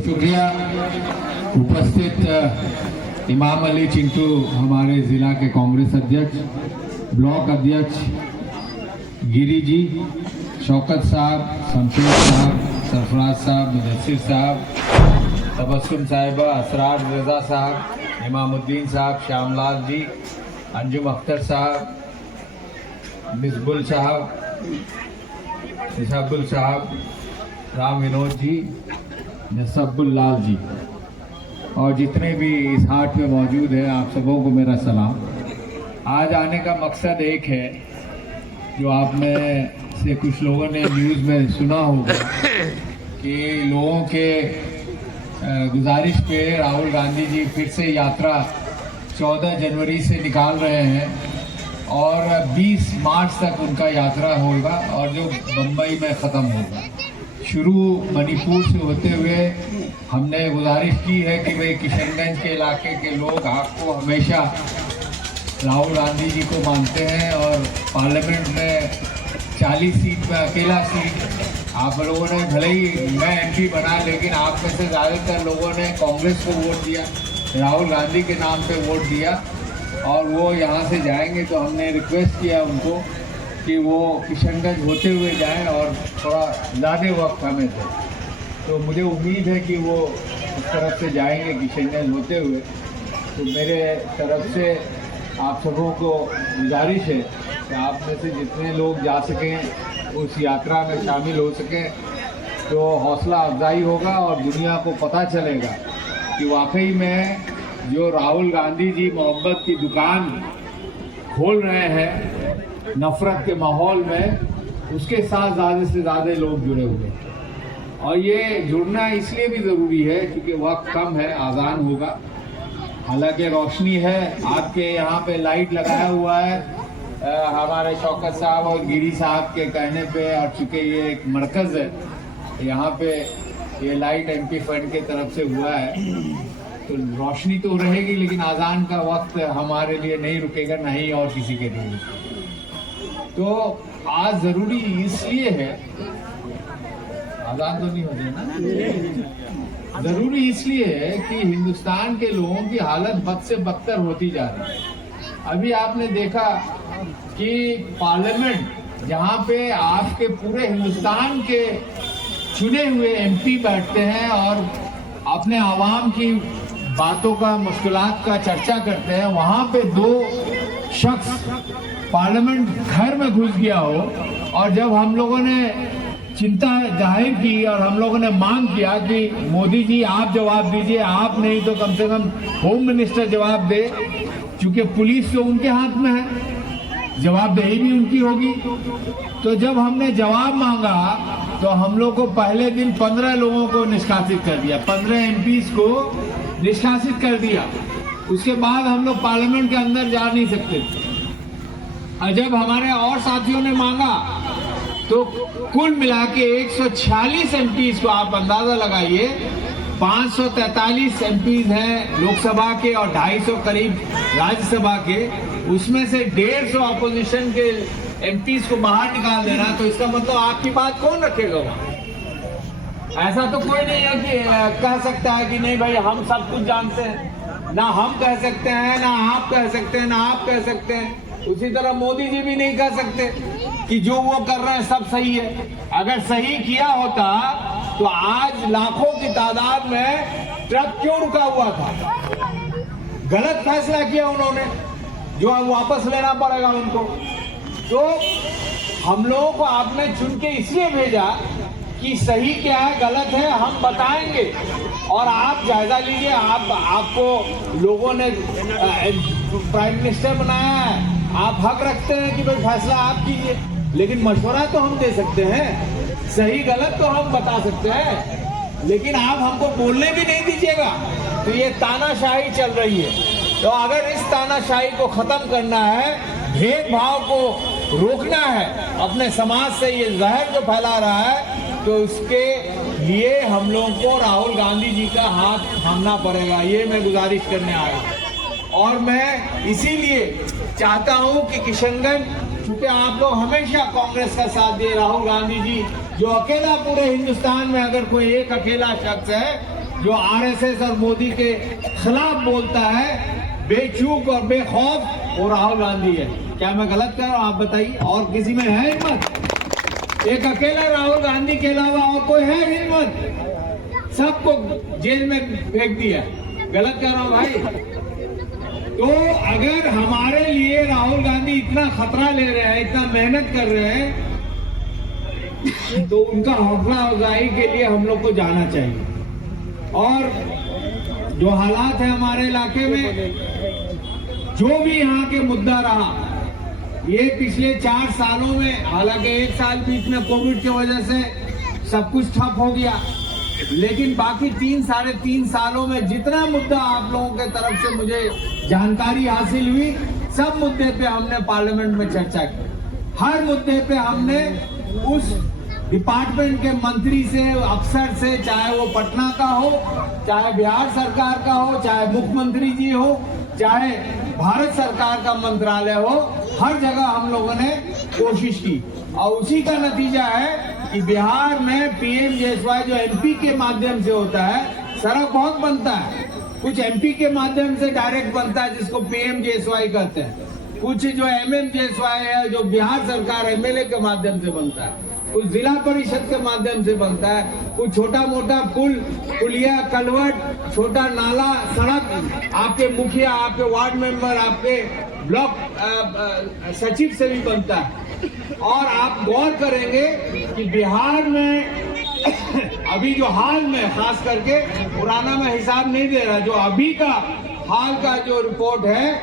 शुक्रिया। उपस्थित इमाम अली चिंटू हमारे ज़िला के कांग्रेस अध्यक्ष, ब्लॉक अध्यक्ष गिरी जी, शौकत साहब, शमशेर साहब, सरफराज साहब, मुदस्सिर साहब, तबस्सुम साहिबा, असरार रज़ा साहब, इमामुद्दीन साहब, श्यामलाल जी, अंजुम अख्तर साहब, मिसबुल साहब, निसाबुल साहब, राम विनोद जी, नसबुल लाल जी और जितने भी इस हाट में मौजूद हैं, आप सबों को मेरा सलाम। आज आने का मकसद एक है, जो आप में से कुछ लोगों ने न्यूज़ में सुना होगा कि लोगों के गुजारिश पे राहुल गांधी जी फिर से यात्रा 14 जनवरी से निकाल रहे हैं और 20 मार्च तक उनका यात्रा होगा और जो बम्बई में ख़त्म होगा। शुरू मणिपुर से होते हुए हमने गुजारिश की है कि भाई किशनगंज के इलाके के लोग आपको हमेशा राहुल गांधी जी को मानते हैं और पार्लियामेंट में 40 सीट में अकेला सीट आप लोगों ने, भले ही मैं एमपी बना, लेकिन आप में से ज़्यादातर लोगों ने कांग्रेस को वोट दिया, राहुल गांधी के नाम पे वोट दिया और वो यहाँ से जाएंगे। तो हमने रिक्वेस्ट किया उनको कि वो किशनगंज होते हुए जाएं और थोड़ा ज़्यादा वक्त हमें दें। तो मुझे उम्मीद है कि वो उस तरफ से जाएंगे किशनगंज होते हुए। तो मेरे तरफ से आप सबों को गुजारिश है कि आप में से जितने लोग जा सकें उस यात्रा में शामिल हो सकें, तो हौसला अफजाई होगा और दुनिया को पता चलेगा कि वाकई में जो राहुल गांधी जी मोहब्बत की दुकान खोल रहे हैं नफ़रत के माहौल में, उसके साथ ज़्यादा से ज़्यादा लोग जुड़े हुए हैं। और ये जुड़ना इसलिए भी ज़रूरी है क्योंकि वक्त कम है, आज़ान होगा। हालांकि रोशनी है, आपके यहाँ पे लाइट लगाया हुआ है हमारे शौकत साहब और गिरी साहब के कहने पे, और चूँकि ये एक मरकज़ है, यहाँ पे ये लाइट एमपी फंड के तरफ से हुआ है, तो रोशनी तो रहेगी, लेकिन आज़ान का वक्त हमारे लिए नहीं रुकेगा, ना ही और किसी के लिए। तो आज ज़रूरी इसलिए है, आज़ान तो नहीं होती ना, ज़रूरी इसलिए है कि हिंदुस्तान के लोगों की हालत बद से बदतर होती जा रही है। अभी आपने देखा कि पार्लियामेंट जहाँ पे आपके पूरे हिंदुस्तान के चुने हुए एमपी बैठते हैं और अपने आवाम की बातों का, मुश्किलात का चर्चा करते हैं, वहाँ पे दो शख्स पार्लियामेंट घर में घुस गया हो। और जब हम लोगों ने चिंता जाहिर की और हम लोगों ने मांग किया कि मोदी जी आप जवाब दीजिए, आप नहीं तो कम से कम होम मिनिस्टर जवाब दे, क्योंकि पुलिस तो उनके हाथ में है, जवाबदेही भी उनकी होगी। तो जब हमने जवाब मांगा तो हम लोग को पहले दिन 15 लोगों को निष्कासित कर दिया, 15 एमपीज को निष्कासित कर दिया। उसके बाद हम लोग पार्लियामेंट के अंदर जा नहीं सकते। और जब हमारे और साथियों ने मांगा तो कुल मिला के 146 एमपीज को आप अंदाजा लगाइए, 543 एमपीज हैं लोकसभा के और 250 करीब राज्यसभा के, उसमें से 150 अपोजिशन के एमपीज को बाहर निकाल देना, तो इसका मतलब आपकी बात कौन रखेगा वहाँ? ऐसा तो कोई नहीं है कि कह सकता है कि नहीं भाई हम सब कुछ जानते हैं। ना हम कह सकते हैं, ना आप कह सकते हैं, ना आप कह सकते हैं। उसी तरह मोदी जी भी नहीं कह सकते कि जो वो कर रहे हैं सब सही है। अगर सही किया होता तो आज लाखों की तादाद में ट्रक क्यों रुका हुआ था? गलत फैसला किया उन्होंने, जो अब वापस लेना पड़ेगा उनको। तो हम लोगों को आपने चुन के इसलिए भेजा कि सही क्या है, गलत है, हम बताएंगे और आप जायजा लीजिए। आपको लोगों ने प्राइम मिनिस्टर बनाया है, आप हक रखते हैं कि भाई फैसला आप कीजिए, लेकिन मशवरा तो हम दे सकते हैं, सही गलत तो हम बता सकते हैं, लेकिन आप हमको बोलने भी नहीं दीजिएगा। तो ये तानाशाही चल रही है। तो अगर इस तानाशाही को खत्म करना है, भेदभाव को रोकना है, अपने समाज से ये जहर जो फैला रहा है, तो उसके लिए हम लोगों को राहुल गांधी जी का हाथ थामना पड़ेगा। ये मैं गुजारिश करने आया और मैं इसीलिए चाहता हूं कि किशनगंज, क्योंकि आप लोग हमेशा कांग्रेस का साथ दिए, राहुल गांधी जी जो अकेला पूरे हिंदुस्तान में अगर कोई एक अकेला शख्स है जो आरएसएस और मोदी के खिलाफ बोलता है, बेचूक और बेखौफ, वो राहुल गांधी है। क्या मैं गलत कह रहा हूं? आप बताइए। और किसी में है हिम्मत? एक अकेला राहुल गांधी के अलावा और कोई है हिम्मत? सबको जेल में फेंक दिया। गलत कह रहा हूं भाई? तो अगर हमारे लिए राहुल गांधी इतना खतरा ले रहे हैं, इतना मेहनत कर रहे हैं, तो उनका हौसला अफजाई के लिए हम लोग को जाना चाहिए। और जो हालात है हमारे इलाके में, जो भी यहाँ के मुद्दा रहा, ये पिछले 4 सालों में, हालांकि 1 साल बीच में कोविड की वजह से सब कुछ ठप हो गया, लेकिन बाकी 3-3.5 सालों में जितना मुद्दा आप लोगों के तरफ से मुझे जानकारी हासिल हुई, सब मुद्दे पे हमने पार्लियामेंट में चर्चा की। हर मुद्दे पे हमने उस डिपार्टमेंट के मंत्री से, अफसर से, चाहे वो पटना का हो, चाहे बिहार सरकार का हो, चाहे मुख्यमंत्री जी हो, चाहे भारत सरकार का मंत्रालय हो, हर जगह हम लोगों ने कोशिश की। और उसी का नतीजा है कि बिहार में पीएमजेएसवाई जो एमपी के माध्यम से होता है, सड़क बहुत बनता है। कुछ एमपी के माध्यम से डायरेक्ट बनता है, जिसको पीएमजेएसवाई कहते हैं। कुछ जो एमएमजेएसवाई है, जो बिहार सरकार एमएलए के माध्यम से बनता है, कुछ जिला परिषद के माध्यम से बनता है, कुछ छोटा मोटा पुल, पुलिया, कलवट, छोटा नाला, सड़क आपके मुखिया, आपके वार्ड मेंबर, आपके ब्लॉक सचिव से भी बनता है। और आप गौर करेंगे कि बिहार में अभी जो हाल में, खास करके पुराना में हिसाब नहीं दे रहा, जो अभी का हाल का जो रिपोर्ट है,